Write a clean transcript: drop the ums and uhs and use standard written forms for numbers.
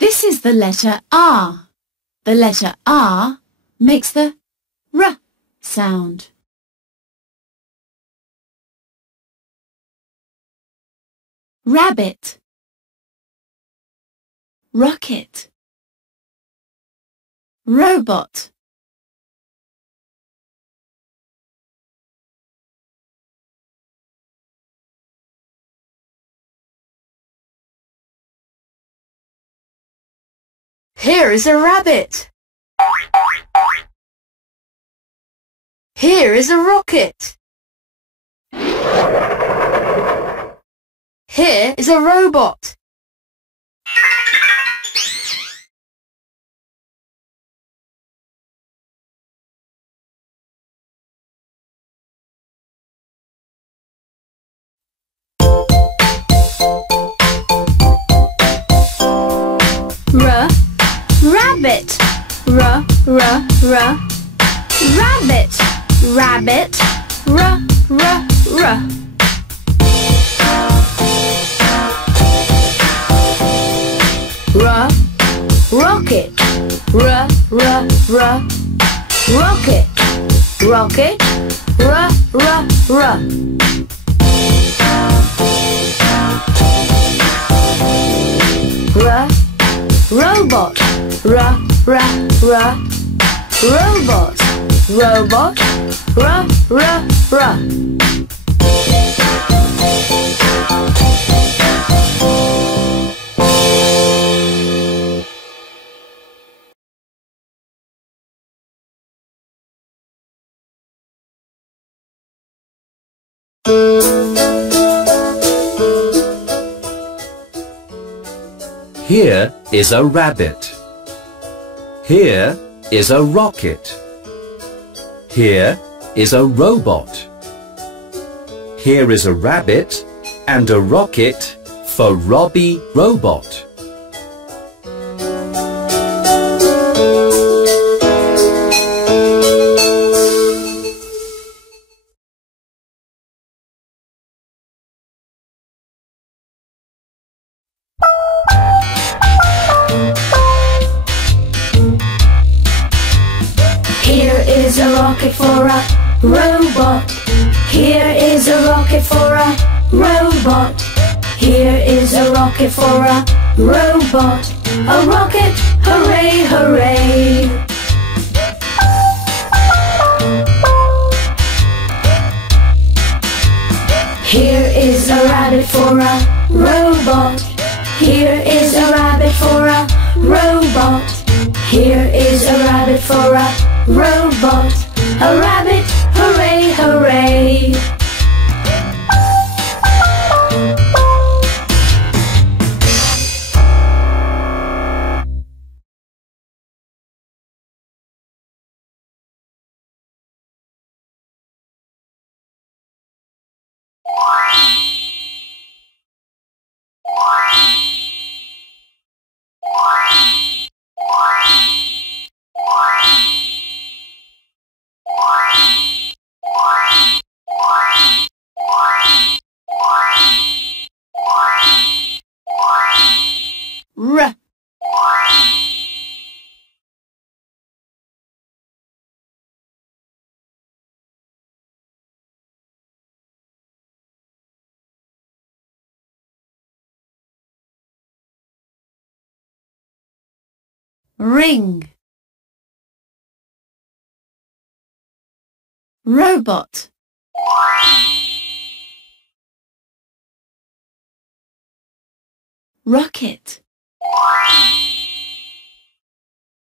This is the letter R. The letter R makes the R sound. Rabbit, rocket, robot. Here is a rabbit. Here is a rocket. Here is a robot. Rabbit, rabbit, rabbit, rocket, rocket, rocket, robot, robot, robot, Here is a rabbit. Here is a rocket. Here is a robot. Here is a rabbit and a rocket for Robbie Robot. Here is a rocket for a robot. Here is a rocket for a robot. Here is a rocket for a robot. A rocket, hooray, hooray. Here is a rabbit for a robot. Here is a rabbit for a robot. Here is a rabbit for a robot. A rabbit, hooray, hooray. R. Ring, robot, rocket.